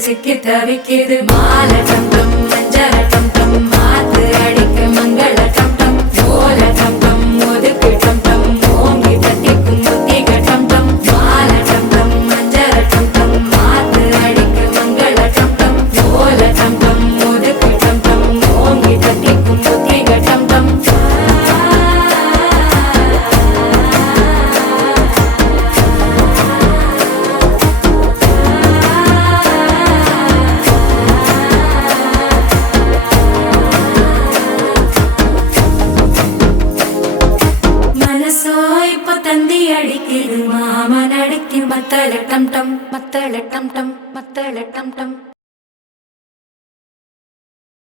சிக்கி தவிக்கிது மால டம் டம் மஞ்சள டம் டம் மாத்து அடிக்க மங்கள டம் டம் ஓல டம் டம் ஒதுக்கு டம் டம் ஓங்கி தட்டிக்கும் புத்திக டம் டம் மால டம் டம் மஞ்சள டம் டம் மாத்து அடிக்க மங்கள டம் டம் ஓல டம் டம் ஒதுக்கு டம் டம் ஓங்கி தட்டிக்கும் புத்திக டம் டம் தந்தி அடிக்குது மாமன் அடிக்கு மத்தள டம் டம் மத்தள டம் டம் மத்தள டம் டம்